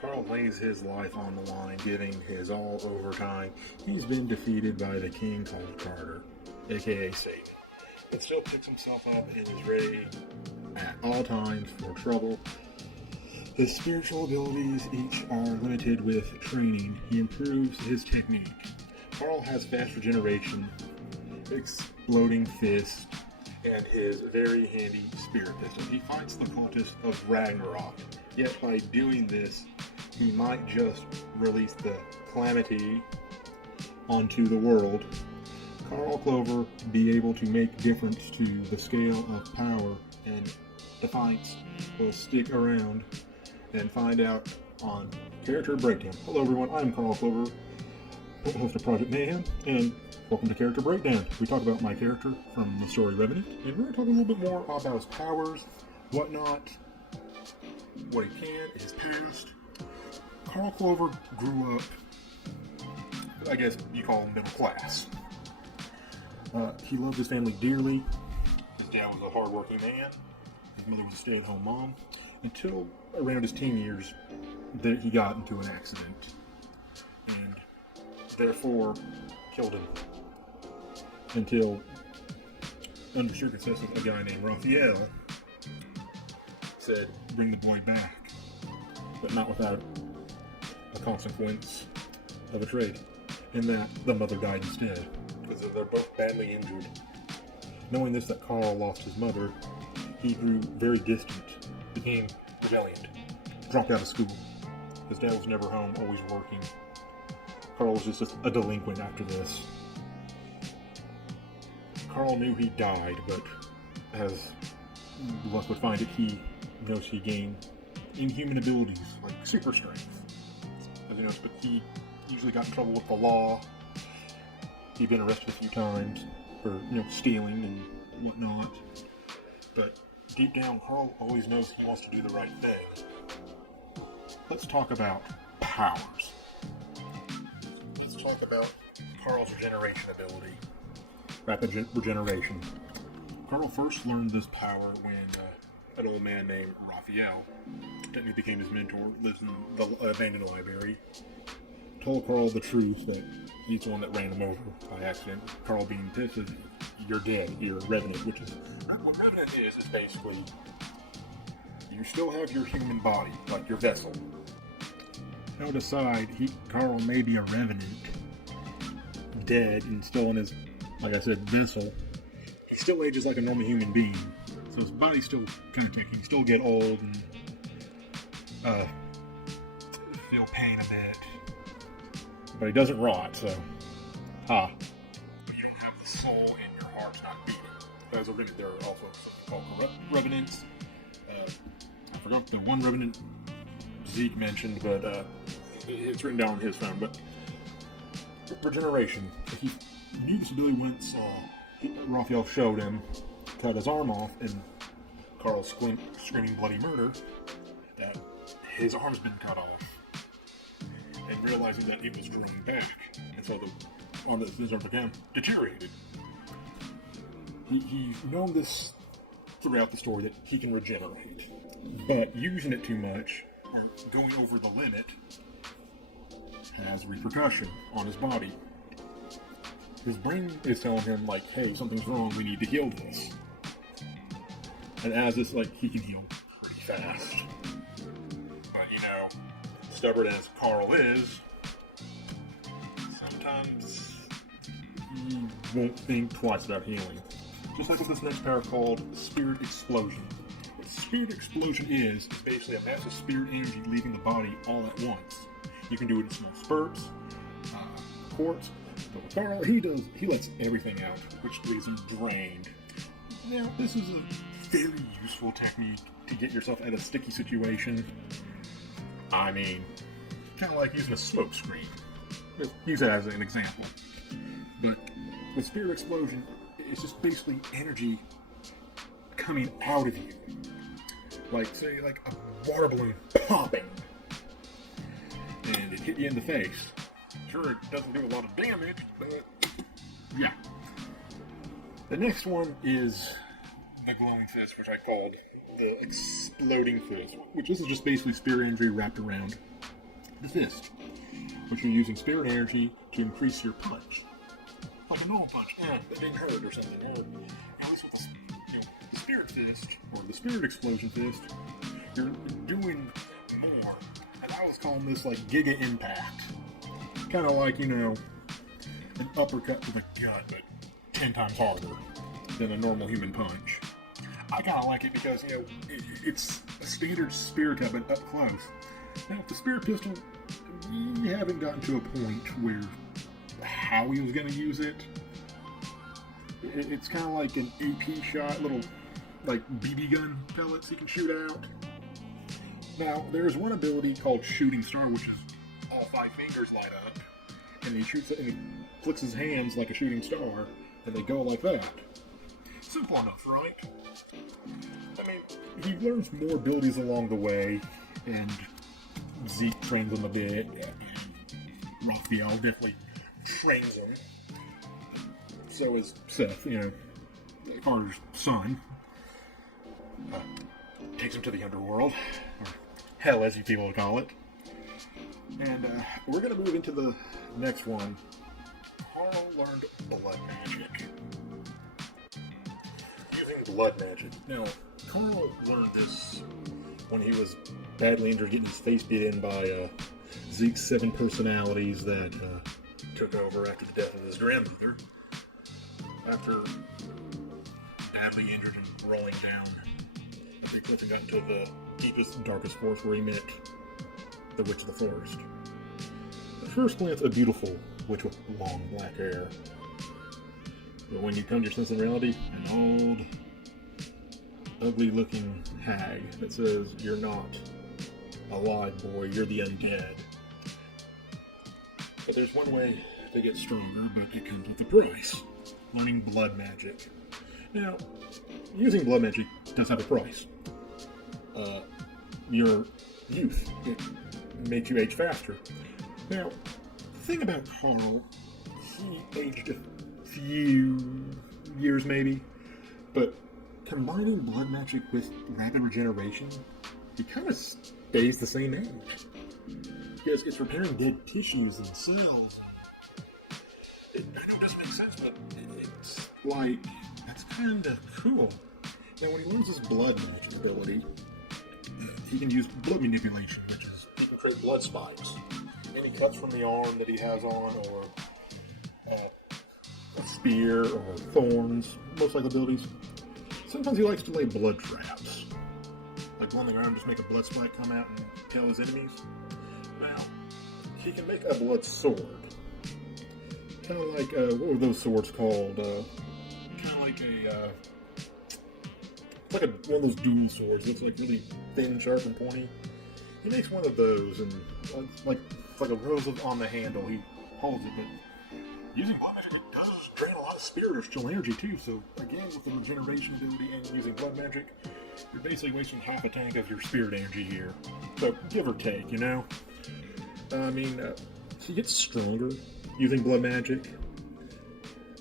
Carl lays his life on the line, giving his all overtime. He's been defeated by the king called Carter, aka Satan, but still picks himself up and is ready at all times for trouble. His spiritual abilities each are limited with training. He improves his technique. Carl has fast regeneration, exploding fist, and his very handy spirit pistol. He fights the cultists of Ragnarok, yet by doing this, he might just release the calamity onto the world. Carl Clover be able to make difference to the scale of power, and Defiance will stick around and find out on Character Breakdown. Hello everyone, I'm Carl Clover, host of Project Mayhem, and welcome to Character Breakdown. We talk about my character from the story Revenant, and we're going to talk a little bit more about his powers, whatnot, what he can, his past. Carl Clover grew up, I guess you call him middle class. He loved his family dearly. His dad was a hard-working man. His mother was a stay-at-home mom. Until around his teen years, he got into an accident, and therefore killed him. Until, under circumstances, a guy named Raphael said, "Bring the boy back," but not without a consequence of a trade, in that the mother died instead, because they're both badly injured. Knowing this, that Carl lost his mother, he grew very distant, became rebellious, dropped out of school. His dad was never home, always working. Carl was just a delinquent after this. Carl knew he died, but as luck would find it, he knows he gained inhuman abilities, like super strength. As you notice, but he usually got in trouble with the law. He'd been arrested a few times for, stealing and whatnot. But deep down, Carl always knows he wants to do the right thing. Let's talk about powers. Let's talk about Carl's regeneration ability. Rapid regeneration. Carl first learned this power when an old man named Raphael, technically became his mentor, lives in the abandoned library, told Carl the truth that he's the one that ran him over by accident. Carl being pissed, says, "You're dead, you're a Revenant," which is, what Revenant is basically, you still have your human body, like your vessel. Held aside, Carl may be a Revenant, dead, and still in his, like I said, vessel. He still ages like a normal human being, so his body's still kind of ticking. He can still get old and feel pain a bit, but he doesn't rot, so you don't have the soul in your heart's not beating. As a Revenant, there are also something called Revenants. I forgot the one Revenant Zeke mentioned, but it's written down on his phone. But regeneration. He knew this ability once Raphael showed him, cut his arm off, and Carl screaming bloody murder that his arm's been cut off, and realizing that it was growing back, and so his arm became deteriorated. He's known this throughout the story that he can regenerate, but using it too much, or going over the limit, has repercussion on his body. His brain is telling him, like, hey, something's wrong, we need to heal this. And as this, he can heal pretty fast. But, stubborn as Carl is, sometimes he won't think twice about healing. Just like with this next power called Spirit Explosion. What Spirit Explosion is basically a massive spirit energy leaving the body all at once. You can do it in small spurts, quarts, but with Carl, he lets everything out, which leaves him drained. Now, this is a very useful technique to get yourself out of a sticky situation. I mean, kind of like using a smoke screen. Just use it as an example. But with Spirit Explosion, it's just basically energy coming out of you. Like, say, like a water balloon popping. And it hit you in the face. Sure, it doesn't do a lot of damage, but yeah. The next one is the glowing fist, which I called the exploding fist, which this is just basically spirit energy wrapped around the fist, which you're using spirit energy to increase your punch. Like a normal punch, that didn't hurt or something. Or at least with the spirit fist, or the spirit explosion fist, you're doing more. And I was calling this like Giga Impact. Kind of like, an uppercut to the gut, but 10 times harder than a normal human punch. I kind of like it because, it's a standard spirit cut, but up close. Now, with the spirit pistol, we haven't gotten to a point where how he was going to use it. It's kind of like an AP shot, little, like, BB gun pellets he can shoot out. Now, there's one ability called Shooting Star, which is all 5 fingers light up, and he shoots it, and he flicks his hands like a shooting star, and they go like that. Simple enough, right? I mean, he learns more abilities along the way, and Zeke trains him a bit, and Raphael definitely trains him. So is Seth, Carter's son. Takes him to the underworld, or hell as you people would call it. And we're going to move into the next one. Carl learned blood magic. Using blood magic. Now, Carl learned this when he was badly injured, getting his face beat in by Zeke's 7 personalities that took over after the death of his grandmother. After badly injured and rolling down a big cliff and got into the deepest and darkest forest where he met the Witch of the Forest. At first glance, a beautiful witch with long black hair. But when you come to your sense of reality, an old, ugly-looking hag that says, "You're not alive, boy, you're the undead." But there's one way to get stronger, but it comes with a price. Learning blood magic. Now, using blood magic does have a price. Your youth. It makes you age faster. Now, the thing about Carl, he aged a few years maybe, but combining blood magic with rapid regeneration, he kind of stays the same age. Because it's repairing dead tissues and cells. I know it doesn't make sense, but it's like, that's kind of cool. Now, when he learns his blood magic ability, he can use blood manipulation, which is he can create blood spikes. Any cuts from the arm that he has on, or a spear, or thorns, most like abilities. Sometimes he likes to lay blood traps. Like go on the ground, just make a blood spike come out and kill his enemies. Now, he can make a blood sword. Kind of like, what were those swords called? Kind of like one of those dual swords. It's like really thin, sharp, and pointy. He makes one of those, and it's like a rose on the handle. He holds it, but using blood magic, it does drain a lot of spiritual energy too. So again, with the regeneration ability and using blood magic, you're basically wasting half a tank of your spirit energy here. So give or take, I mean, he gets stronger using blood magic,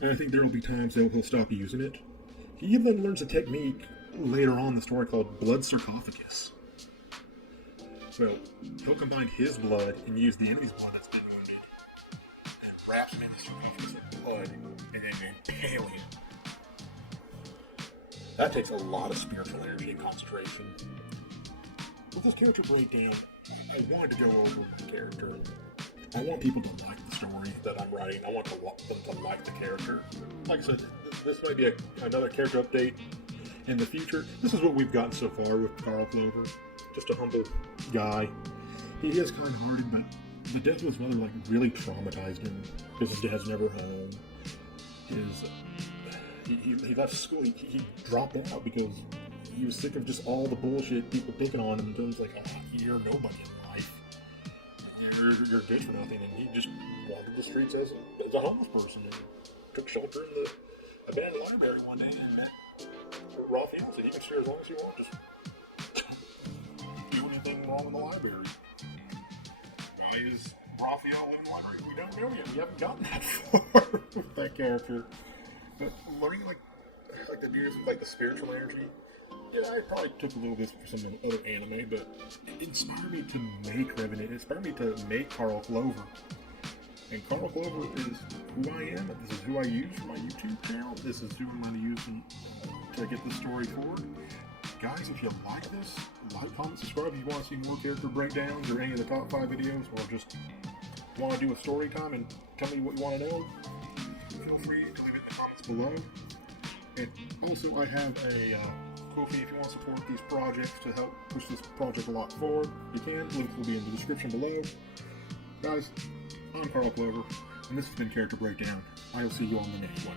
and I think there will be times that he'll stop using it. He even learns a technique later on in the story called blood sarcophagus. Well, he'll combine his blood and use the enemy's blood that's been wounded, and wraps him in the sarcophagus of blood, and then impale him. That takes a lot of spiritual energy and concentration. With this character breakdown, I wanted to go over the character. I want people to like the story that I'm writing. I want them to like the character. Like I said, this might be another character update in the future. This is what we've gotten so far with Carl Clover. Just a humble guy. He is kind-hearted, but the death of his mother really traumatized him because his dad's never home. He left school. He dropped out because he was sick of just all the bullshit people picking on him. And he was like, you're nobody in life. You're good for nothing. And he just wandered the streets as a homeless person and took shelter in the abandoned library one day and met Raphael. Said, you can stay as long as you want. Just do anything wrong in the library. Why is Raphael in the library? We don't know yet. We haven't gotten that far with that character. But learning like the beauty of the spiritual energy, Yeah, I probably took a little bit from some other anime, but it inspired me to make Revenant. It inspired me to make Carl Clover. And Carl Clover is who I am. This is who I use for my YouTube channel. This is who I'm going to use to get this story forward. Guys, if you like this, like, comment, subscribe. If you want to see more character breakdowns or any of the top 5 videos, or just want to do a story time and tell me what you want to know, feel free to leave it in the comments below. And also, I have a Ko-fi if you want to support these projects to help push this project a lot forward. You can. Links will be in the description below. Guys, I'm Carl Clover, and this has been Character Breakdown. I will see you on the next one.